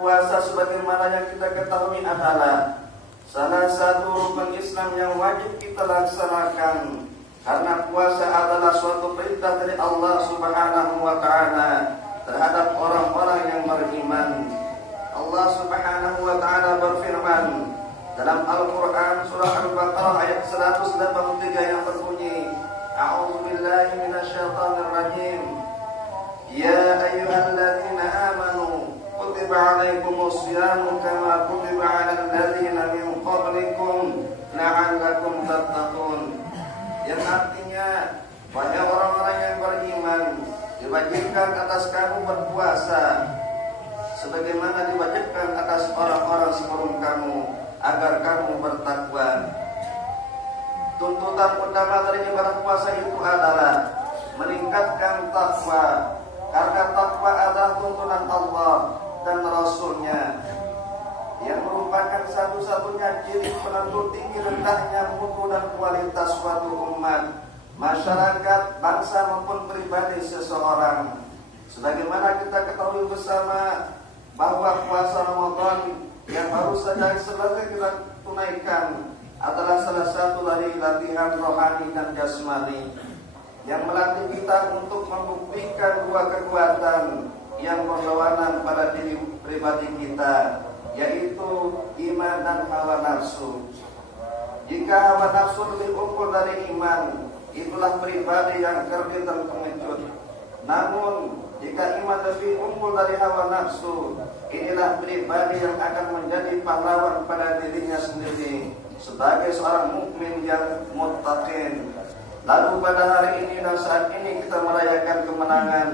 Puasa sebagaimana yang kita ketahui adalah salah satu rukun Islam yang wajib kita laksanakan, karena puasa adalah suatu perintah dari Allah Subhanahu wa taala terhadap orang-orang yang beriman. Allah Subhanahu wa taala berfirman dalam Al-Qur'an surah Al-Baqarah ayat 183 yang berbunyi, A'udzubillahi minasyaitonir rajim. Ya ayyuhalladzina amanu kutiba 'alaikumus syamu kama kutiba 'alal ladzina min qablikum la'allakum tattaqun. Yang artinya, wahai orang-orang yang beriman, diwajibkan atas kamu berpuasa sebagaimana diwajibkan atas orang-orang sebelum kamu agar kamu bertakwa. Tuntutan utama dari ibadah puasa itu adalah meningkatkan takwa, karena takwa adalah tuntunan Allah dan Rasul-Nya yang merupakan satu-satunya ciri penentu tinggi rendahnya mutu dan kualitas suatu umat, masyarakat, bangsa maupun pribadi seseorang. Sebagaimana kita ketahui bersama bahwa puasa Ramadan yang baru saja selesai kita tunaikan adalah salah satu dari latihan rohani dan jasmani yang melatih kita untuk membuktikan dua kekuatan yang berlawanan pada diri pribadi kita, yaitu iman dan hawa nafsu. Jika hawa nafsu lebih unggul dari iman, itulah pribadi yang kerdil dan pengecut. Namun jika iman lebih unggul dari hawa nafsu, inilah pribadi yang akan menjadi pahlawan pada dirinya sendiri sebagai seorang mukmin yang muttaqin. Lalu pada hari ini dan saat ini kita merayakan kemenangan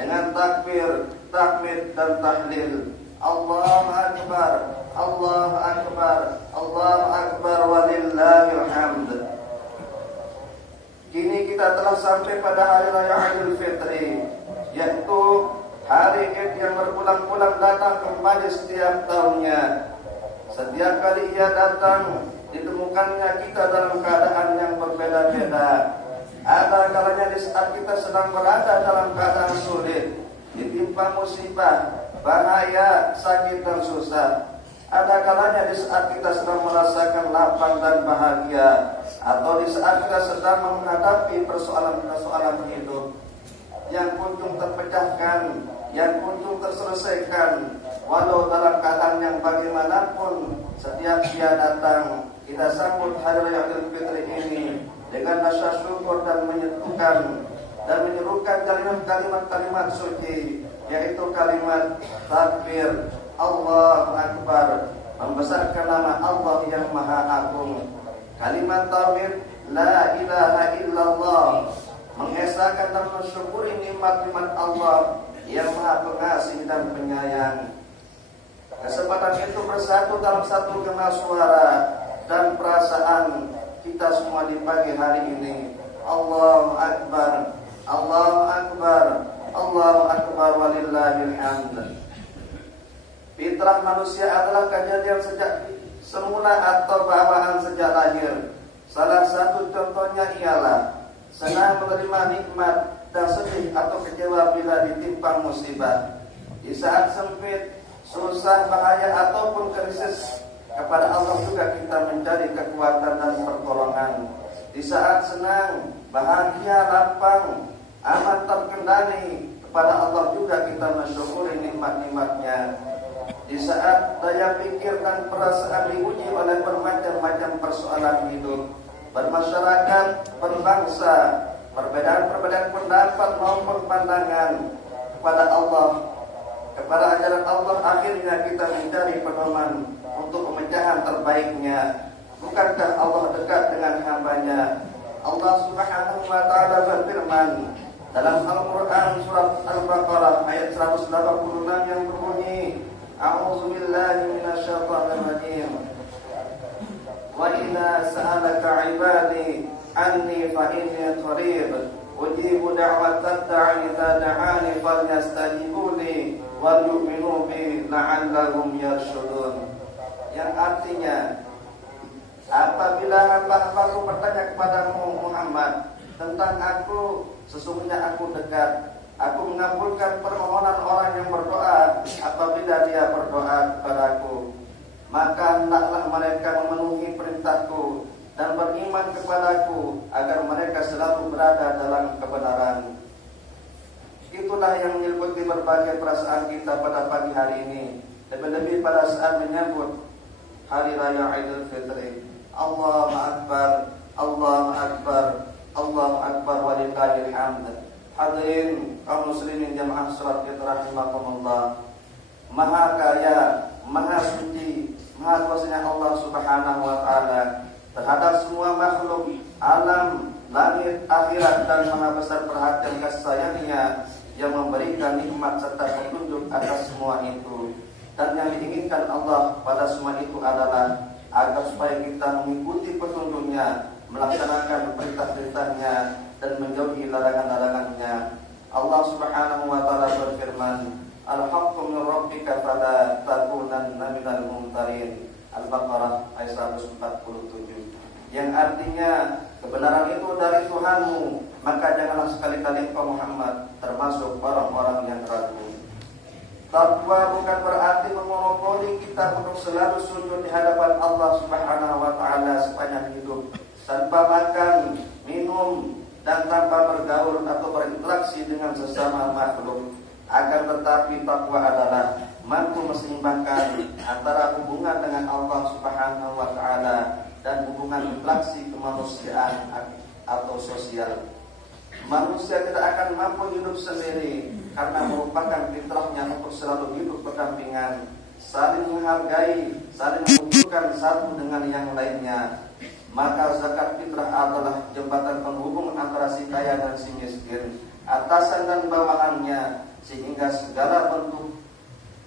dengan takbir, tahmid dan tahlil. Allahu Akbar, Allahu Akbar, Allahu Akbar walillahil hamd. Kini kita telah sampai pada hari raya Idul Fitri, yaitu hari Id yang berulang-ulang datang kembali setiap tahunnya. Setiap kali ia datang, ditemukannya kita dalam keadaan yang berbeda-beda. Ada kalanya di saat kita sedang berada dalam keadaan sulit, ditimpa musibah, bahaya, sakit dan susah. Ada kalanya di saat kita sedang merasakan lapang dan bahagia, atau di saat kita sedang menghadapi persoalan-persoalan hidup yang kunjung terpecahkan, yang kunjung terselesaikan. Walau dalam keadaan yang bagaimanapun, setiap dia datang, kita sambut hari raya Idul Fitri ini dengan rasa syukur dan menyerukan kalimat-kalimat suci, yaitu kalimat takbir, Allahu Akbar, membesarkan nama Allah yang Maha Agung. Kalimat tauhid, la ilaha illallah, mengesahkan dan mensyukuri nikmat-nikmat Allah yang Maha Pengasih dan Penyayang. Kesempatan itu bersatu dalam satu gema suara dan perasaan kita semua di pagi hari ini. Allahu Akbar, Allahu Akbar, Allahu Akbar walillahil hamd. Fitrah manusia adalah kejadian sejak semula atau bawaan sejak lahir. Salah satu contohnya ialah senang menerima nikmat dan sedih atau kecewa bila ditimpa musibah. Di saat sempit, susah, bahaya ataupun krisis, kepada Allah juga kita mencari kekuatan dan pertolongan. Di saat senang, bahagia, lapang, aman terkendali, kepada Allah juga kita mensyukuri nikmat-nikmatnya. Di saat daya pikir dan perasaan diuji oleh bermacam-macam persoalan hidup, bermasyarakat, berbangsa, perbedaan-perbedaan pendapat maupun pandangan, kepada Allah, kepada ajaran Allah, akhirnya kita mencari pedoman untuk pemecahan terbaiknya. Bukankah Allah dekat dengan hambanya? Allah Subhanahu wa ta'ala berfirman dalam Al-Quran surat Al-Baqarah ayat 186 yang berbunyi, A'udzu billahi minasyaitonir rajim. Wa idza sa'alaka 'ibadi anni fa inni qarib ujibu da'watad da'i idza da'ani falyastajibu li wal yu'minu bi la'allahum yarshudun. Yang artinya, apabila hamba-hambaku bertanya kepadamu Muhammad tentang aku, sesungguhnya aku dekat. Aku mengabulkan permohonan orang yang berdoa apabila dia berdoa kepadaku. Maka hendaklah mereka memenuhi perintahku dan beriman kepadaku agar mereka selalu berada dalam kebenaran. Itulah yang meliputi berbagai perasaan kita pada pagi hari ini, lebih-lebih pada saat menyambut Hari Raya Idul Fitri. Allahu Akbar, Allahu Akbar, Allahu Akbar walillahil hamd. Hadirin kaum muslimin jamaah salat Id rahimakumullah. Maha kaya, maha suci, maha kuasanya Allah Subhanahu wa taala terhadap semua makhluk alam, langit, akhirat, dan maha besar perhatian kasih sayangnya yang memberikan nikmat serta petunjuk atas semua itu. Dan yang diinginkan Allah pada semua itu adalah agar supaya kita mengikuti petunjuknya, melaksanakan perintah-perintahnya, dan menjauhi larangan-larangannya. Allah Subhanahu wa ta'ala berfirman, Al-haqqu min rabbika fala takunanna minal mumtarin. Al-Baqarah ayat 147. Yang artinya kebenaran itu dari Tuhanmu, maka janganlah sekali-kali engkau Muhammad termasuk orang-orang yang ragu. Takwa bukan berarti memonopoli kita untuk selalu sujud di hadapan Allah Subhanahu wa ta'ala sepanjang hidup, tanpa makan, minum, dan tanpa bergaul atau berinteraksi dengan sesama makhluk. Akan tetapi takwa adalah mampu meseimbangkan antara hubungan dengan Allah Subhanahu wa ta'ala dan hubungan interaksi kemanusiaan atau sosial. Manusia tidak akan mampu hidup sendiri karena merupakan fitrahnya untuk selalu hidup berdampingan, saling menghargai, saling membutuhkan satu dengan yang lainnya. Maka zakat fitrah adalah jembatan penghubung antara si kaya dan si miskin, atasan dan bawahannya, sehingga segala bentuk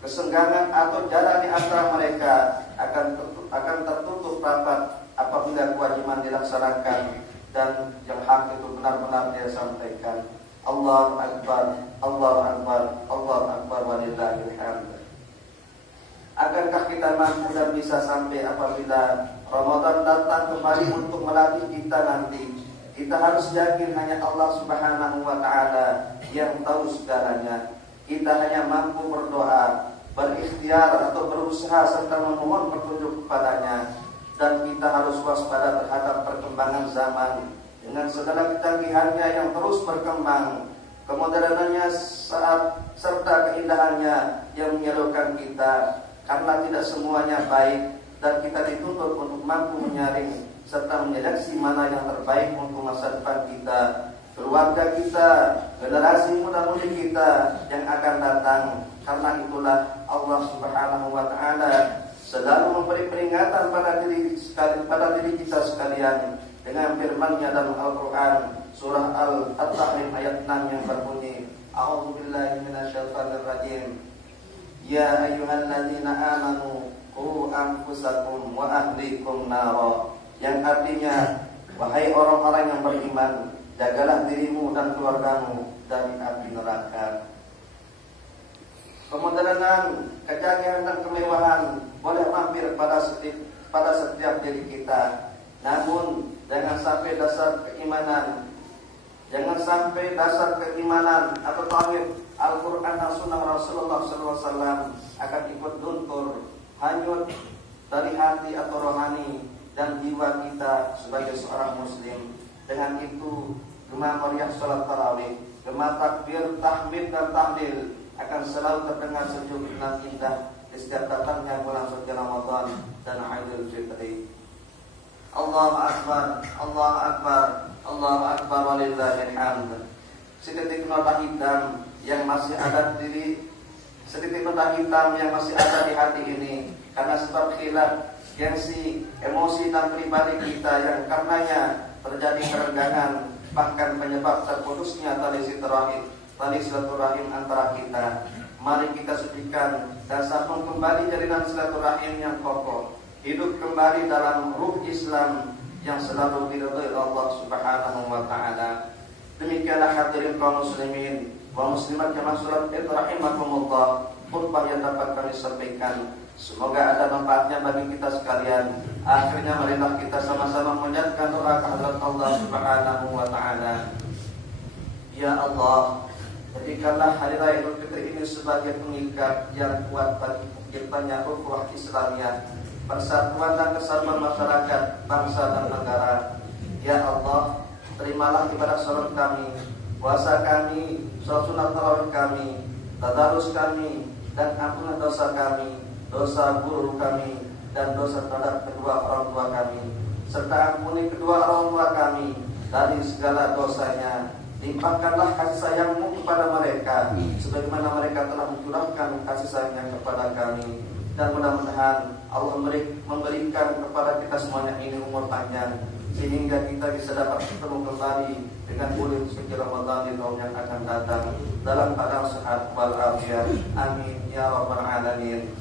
kesenggangan atau jalan di antara mereka akan tertutup rapat apabila kewajiban dilaksanakan dan yang hak itu benar-benar dia sampaikan. Allahu Akbar, Allahu Akbar, Allahu Akbar walillahil hamd. Akankah kita mampu dan bisa sampai apabila Ramadan datang kembali untuk melatih kita nanti? Kita harus yakin hanya Allah Subhanahu wa ta'ala yang tahu segalanya. Kita hanya mampu berdoa, berikhtiar atau berusaha serta memohon petunjuk kepadanya. Dan kita harus waspada terhadap perkembangan zaman dengan segala kecanggihannya yang terus berkembang, kemodernannya serta keindahannya yang menyilaukan kita. Karena tidak semuanya baik dan kita dituntut untuk mampu menyaring serta menyeleksi mana yang terbaik untuk masa depan kita, keluarga kita, generasi muda-mudi kita yang akan datang. Karena itulah Allah Subhanahu wa ta'ala selalu memberi peringatan pada diri kita sekalian dengan firman-Nya dalam Al-Quran surah Al-Tahrim ayat 6 yang berbunyi, A'udzu billahi minasyaitonir rajim. Ya ayyuhalladzina amanu qu anfusakum wa ahlikum nara. Yang artinya, wahai orang-orang yang beriman, jagalah dirimu dan keluargamu dari api neraka. Kemodernan, kecanggihan dan kemewahan boleh mampir pada setiap diri kita. Namun jangan sampai dasar keimanan, Jangan sampai dasar keimanan atau tauhid Al-Quran dan Sunnah Rasulullah SAW akan ikut luntur, hanyut dari hati atau rohani dan jiwa kita sebagai seorang Muslim. Dengan itu, gema meriah sholat tarawih, gema takbir, tahmid dan tahlil akan selalu terdengar sejuk dan indah di setiap datangnya bulan suci Ramadan dan Idul Fitri. Allahu Akbar, Allahu Akbar, Allahu Akbar walillahil hamd. Setitik nota hitam yang masih ada di hati ini karena sebab khilaf, gengsi, emosi dan pribadi kita yang karenanya terjadi kerenggangan, bahkan penyebab terputusnya tali silaturahim antara kita. Mari kita sucikan dan sambung kembali jalinan silaturahim yang kokoh, hidup kembali dalam ruh Islam yang selalu diridhai Allah Subhanahu wa taala. Demikianlah hadirin kaum muslimin wa muslimat jamaah salat Id rahimakumullah, khutbah yang dapat kami sampaikan. Semoga ada manfaatnya bagi kita sekalian. Akhirnya marilah kita sama-sama menjadikan doa kehadirat Allah Subhanahu wa taala. Ya Allah, jadikanlah hari raya Idul Fitri ini sebagai pengikat yang kuat bagi terciptanya ukhuwah Islamiyah, persatuan dan kesatuan masyarakat, bangsa dan negara. Ya Allah, terimalah ibadah salat kami, puasa kami, salat sunat tarawih kami, tadarus kami, dan ampunlah dosa kami, dosa guru kami, dan dosa terhadap kedua orang tua kami, serta ampuni kedua orang tua kami dari segala dosanya. Limpahkanlah kasih sayang-Mu kepada mereka, sebagaimana mereka telah mencurahkan kasih sayangnya kepada kami. Dan mudah-mudahan Allah memberikan kepada kita semuanya ini umur panjang, sehingga kita bisa dapat bertemu kembali dengan bulan suci Ramadan di tahun yang akan datang dalam keadaan sehat walafiat. Amin ya rabbal alamin.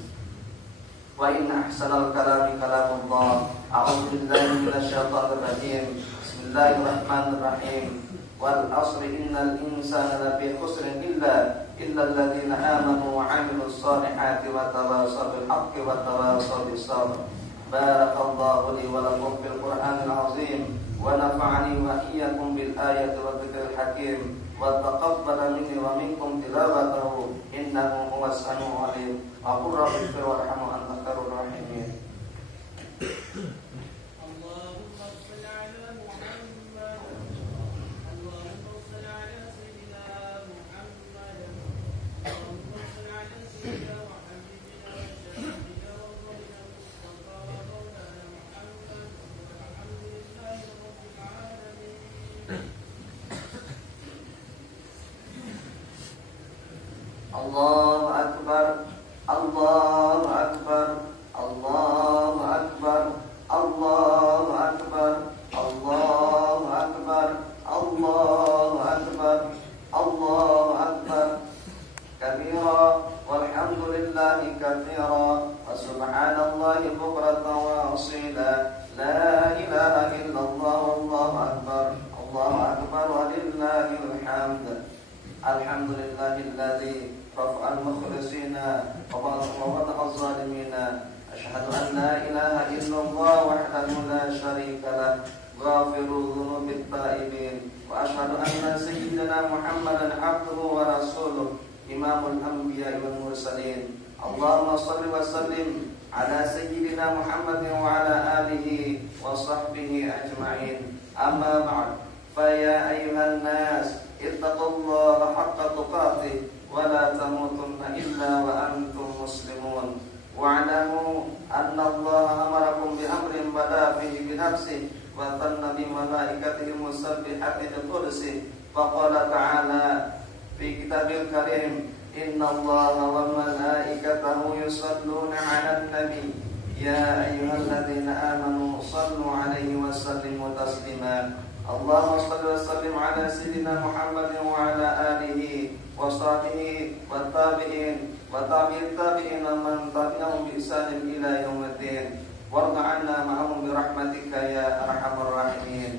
Wa inna ahsanal kalami kalamullah. A'udzu billahi minasyaitonir rajim. Bismillahirrahmanirrahim. Wal asri innal insana lafi khusrin illa alladziina aamanu wa 'amilus shaalihati wa tawaasaw bil haqqi wa tawaasaw bis sabr. Barakallahu li wa lakum fil Qur'anil 'azim wa nafa'ani wa iyyakum bil ayati wa dzikril hakim wa taqabbala minni wa minkum tilawatahu innahu huwas samiul 'alim. Wa qur rabbighfir warhamhu anta khairur rahimin. Allahu Akbar, Allahu Akbar, Allahu Akbar, Allahu Akbar, Allahu Akbar, Allahu Akbar, Allahu Akbar. Kabira walhamdulillahi katsira wa subhanallahi bukratan wa asila. La ilaha illallah wallahu akbar. Allahu akbar walillahil hamd. Alhamdulillahilladzi رفع المخلصين ووضع الظالمين. أشهد أن لا إله إلا الله وحده لا شريك له غافر ذنوب التائبين. وأشهد أن سيدنا محمدا عبده ورسوله إمام الأنبياء والمرسلين. اللهم صل وسلم على سيدنا محمد وعلى آله وصحبه أجمعين. أما بعد، فيا أيها الناس اتقوا الله حق تقاته ولا تموتن إلا وأنتم مسلمون. واعلموا أن الله أمركم بأمر بدأ فيه بنفسه وثنى بملائكته المسبحة بقدسه. فقال تعالى في كتابه الكريم: إن الله وملائكته يصلون على النبي يا أيها الذين آمنوا صلوا عليه وسلموا تسليما. اللهم صل وسلم على سيدنا محمد وعلى آله وصحبه والتابعين وتابع التابعين ومن تبعهم بإحسان إلى يوم الدين. وارض عنا معهم برحمتك يا أرحم الراحمين.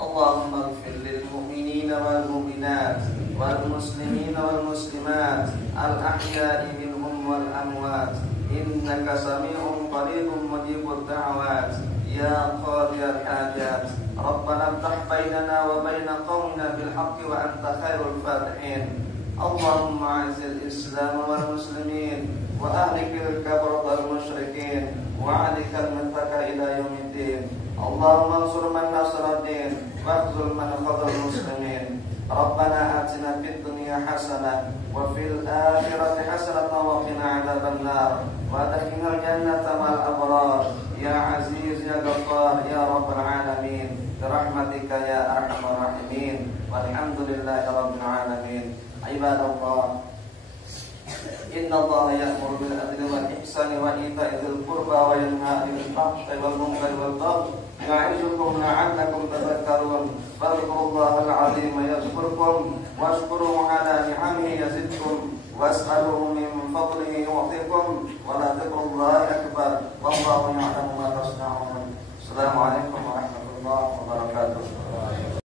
اللهم اغفر للمؤمنين والمؤمنات والمسلمين والمسلمات الأحياء منهم والأموات إنك سميع قريب مجيب الدعوات يا قاضي الحاجات ربنا افتح بيننا وبين قومنا بالحق وأنت خير الفاتحين. اللهم أعز الإسلام والمسلمين وأهلك الكفرة المشركين وعلي كلمتك إلى يوم الدين. اللهم انصر من نصر الدين واخذل من خذل المسلمين. ربنا آتنا في الدنيا حسنة وفي الآخرة حسنة وقنا عذاب النار وأدخلنا الجنة مع الأبرار يا عزيز يا غفار يا رب العالمين برحمتك يا أرحم الراحمين والحمد لله رب العالمين. عباد الله إن الله يأمر بالعدل والإحسان وإيتاء ذي القربى وينهى عن الفحشاء والمنكر والبغي يعظكم لعلكم تذكرون. فاذكروا الله العظيم يذكركم واشكروا على نعمه يزدكم واسألوه من فضله يعطيكم ولذكر الله أكبر والله يعلم ما تصنعون. السلام عليكم ورحمة الله وبركاته.